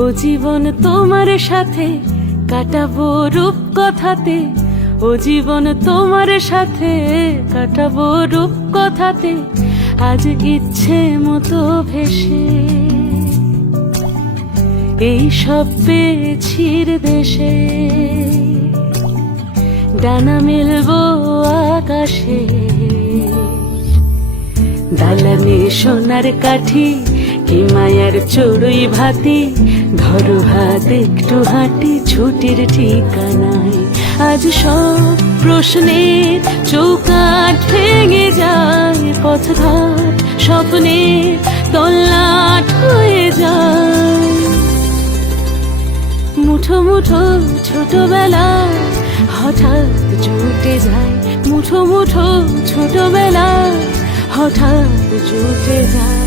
ও জীবন তোমার সাথে কাটাবো রূপ কথাতে, ও জীবন তোমার সাথে কাটাবো রূপ কথাতে, আজ ইচ্ছে মতো ভেসে এই সব পেয়েছি দেশে। ডানা মেলবো আকাশে, দালানে সোনার কাঠি, কি মায়ার চড়ুই ভাতি, ধরো হাত একটু হাঁটি ছুটির ঠিকানায়। আজ সব প্রশ্নের চৌকাঠ ভেঙে যায়, পথঘাট স্বপ্নের তল্লাট হয়ে যায়। মুঠো মুঠো ছোটবেলা হঠাৎ জুটে যায়, মুঠো মুঠো ছোটবেলা হঠাৎ জুটে যায়।